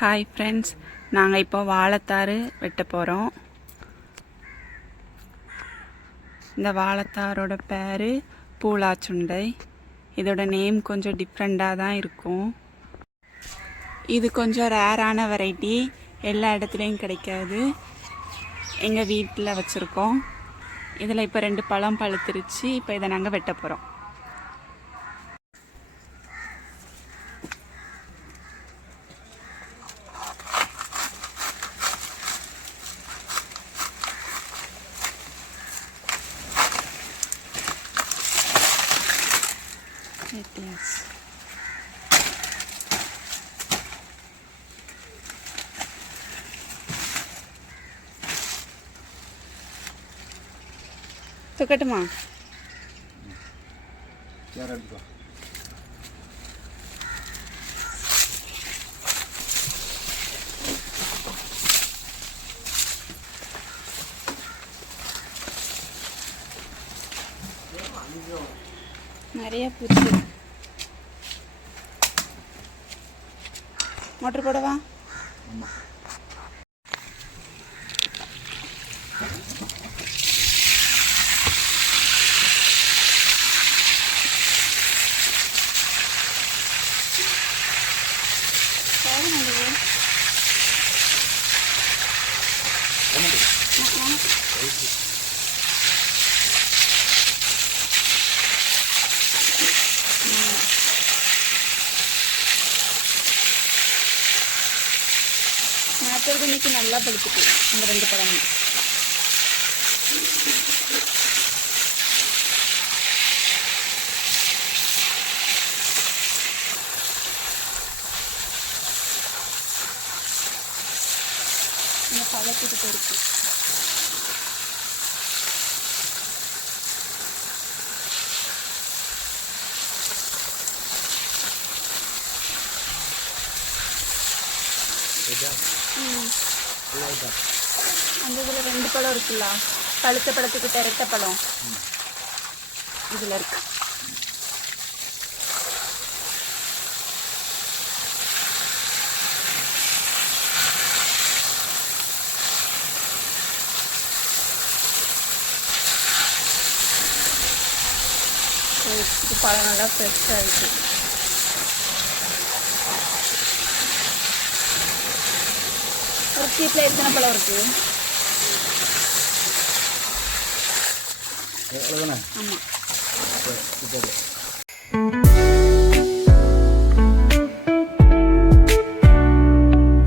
Hi friends, நாங்கள் இப்போ வாழைத்தாறு வெட்ட போகிறோம். இந்த வாழைத்தாரோட பேர் பூலாச்சுண்டை. இதோட நேம் கொஞ்சம் டிஃப்ரெண்ட்டாக தான் இருக்கும். இது கொஞ்சம் ரேரான வெரைட்டி, எல்லா இடத்துலையும் கிடைக்காது. எங்கள் வீட்டில் வச்சுருக்கோம். இதில் இப்போ 2 பழம் பழுத்துருச்சு. இப்போ இதை நாங்கள் வெட்ட போகிறோம். Yes. தூக்கட்டுமா? நிறைய பூச்சி. மோட்டர் போடவா? நேற்று இன்னைக்கு நல்லா பழுத்துட்டு அந்த 2 பழமும். இந்த பழத்துக்கு இருக்கு. அந்த இதில் 2 பழம் இருக்குல்ல, பழுத்த பழத்துக்கு திரட்ட பழம் இதில் இருக்கு. இது பழம் நல்லா ஃப்ரெஷ்ஷாக இருக்கு. ஒரு சீட்டில் எத்தனை பழம் இருக்கு? ஆமாம்.